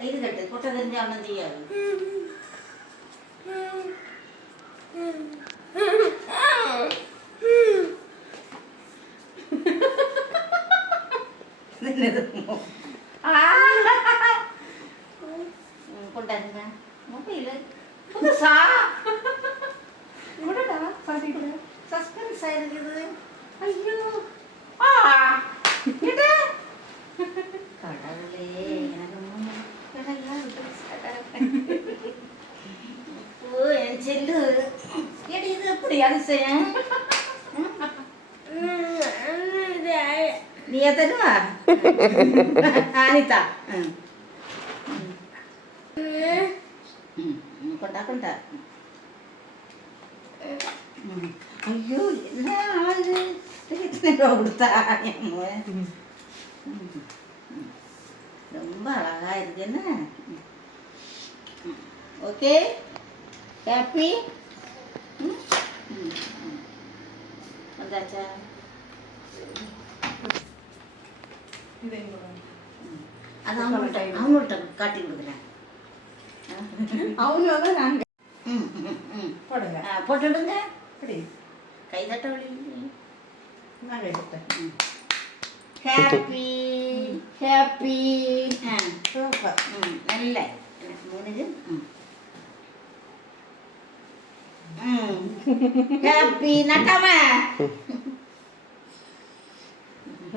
இது கட்டு கொட்டை தெரிஞ்சா ஒன்றும் செய்யாது கொண்டாருங்க மொபைல் புதுசா இவ்வளோடா சாத்திட்டு சஸ்பென்ஸ் ஆயிருக்குது ஐயோ அதிசயம் ம்? நீ எத்தனுவா அனிதா ம் ம். ம், ம், கொண்டா கொண்டா ம். ஐயோ என்ன ஆளு எத்தனை ரூபா கொடுத்தா என் மகன். ம். ம். ரொம்ப அழகா இருக்கு என்ன ஓகே ஹாப்பி வந்தாச்சா. அது அவங்கள்ட்ட அவங்கள்ட்ட காட்டி கொடுக்குறேன் அவங்க தான் நாங்கள் ம் ம் போடுங்க போட்டுடுங்க அப்படி கை தட்ட வழி நான் எடுத்தேன் ஹாப்பி ஹாப்பி சூப்பர் ம் நல்ல எனக்கு மூணு இது ம் ம் ஹாப்பி நட்டாம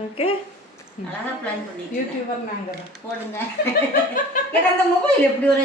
ஓகே அழகா பிளான் பண்ணி யூடியூபர் நாங்கள் தான். போடுங்க. எனக்கு அந்த மொபைல் எப்படி ஒரு